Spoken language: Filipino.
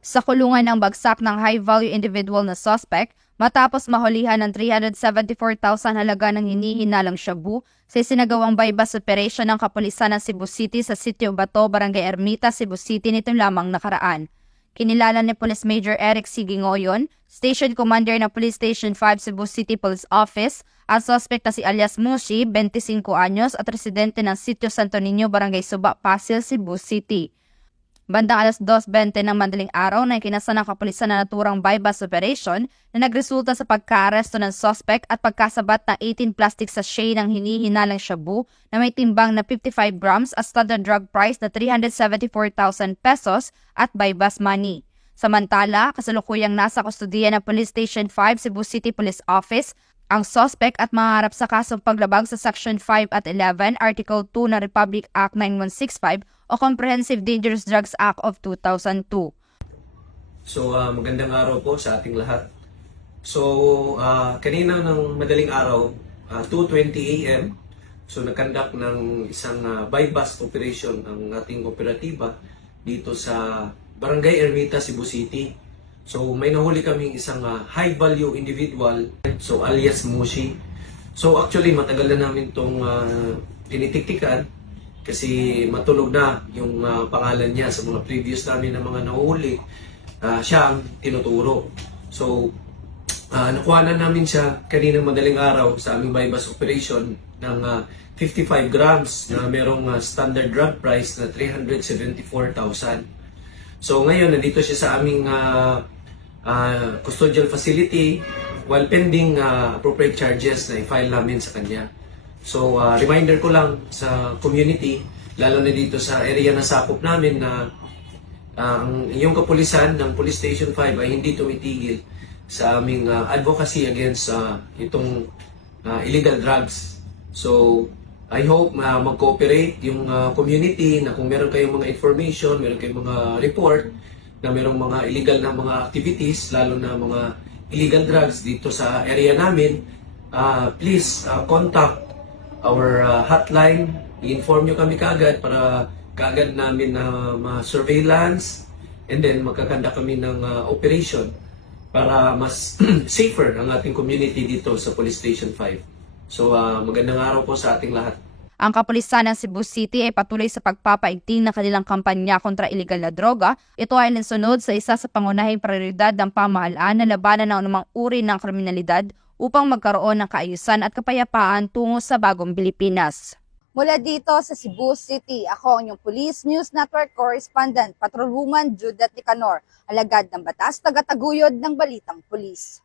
Sa kulungan ng bagsak ng high-value individual na suspect matapos mahulihan ng 374,000 halaga ng hinihinalang shabu sa sinagawang bypass operation ng kapulisan ng Cebu City sa Sitio Bato, Barangay Ermita, Cebu City nitong lamang nakaraan. Kinilala ni Police Major Eric Sigingoyon, Station Commander ng Police Station 5 Cebu City Police Office, ang suspect na si alias Mushi, 25 anyos at residente ng Sitio Santo Niño, Barangay Suba, Pasil, Cebu City. Bandang alas 2:20 ng madaling araw na ikinasa ng kapulisan na naturang bypass operation na nagresulta sa pagkaaresto ng suspect at pagkasabat ng 18 plastic sachet ng hinihinalang shabu na may timbang na 55 grams at standard drug price na 374,000 pesos at bypass money. Samantala, kasalukuyang nasa kustudiya ng Police Station 5 Cebu City Police Office ang suspect at maharap sa kasong paglabag sa Section 5 at 11, Article 2 ng Republic Act 9165 o Comprehensive Dangerous Drugs Act of 2002. So magandang araw po sa ating lahat. So kanina ng madaling araw, 2:20 AM, so nagkandak ng isang bypass operation ang ating operatiba dito sa Barangay Ermita, Cebu City. So may nahuli kaming isang high value individual, so alias Mushi. So actually matagal na namin itong tinitiktikan kasi matulog na yung pangalan niya sa mga previous namin na mga nahuli. Siya ang tinuturo. So nakuha na namin siya kaninang madaling araw sa aming bypass operation ng 55 grams na merong standard drug price na 374,000. So ngayon nandito siya sa aming custodial facility while pending appropriate charges na i-file namin sa kanya. So reminder ko lang sa community, lalo na dito sa area na sakop namin na ang iyong kapulisan ng Police Station 5 ay hindi tumitigil sa aming advocacy against itong illegal drugs. So I hope mag-cooperate yung community na kung meron kayong mga information, meron kayong mga report na merong mga illegal na mga activities, lalo na mga illegal drugs dito sa area namin, please contact our hotline. I-inform nyo kami kaagad para kaagad namin na ma-surveillance and then magkakanda kami ng operation para mas safer ang ating community dito sa Police Station 5. So magandang araw po sa ating lahat. Ang kapulisan ng Cebu City ay patuloy sa pagpapaigting ng kanilang kampanya kontra iligal na droga. Ito ay linsunod sa isa sa pangunahing prioridad ng pamahalaan na labanan ng anumang uri ng kriminalidad upang magkaroon ng kaayusan at kapayapaan tungo sa bagong Pilipinas. Mula dito sa Cebu City, ako ang inyong Police News Network Correspondent, Patrolwoman Judith Nicanor, alagad ng batas, tagataguyod ng Balitang Pulis.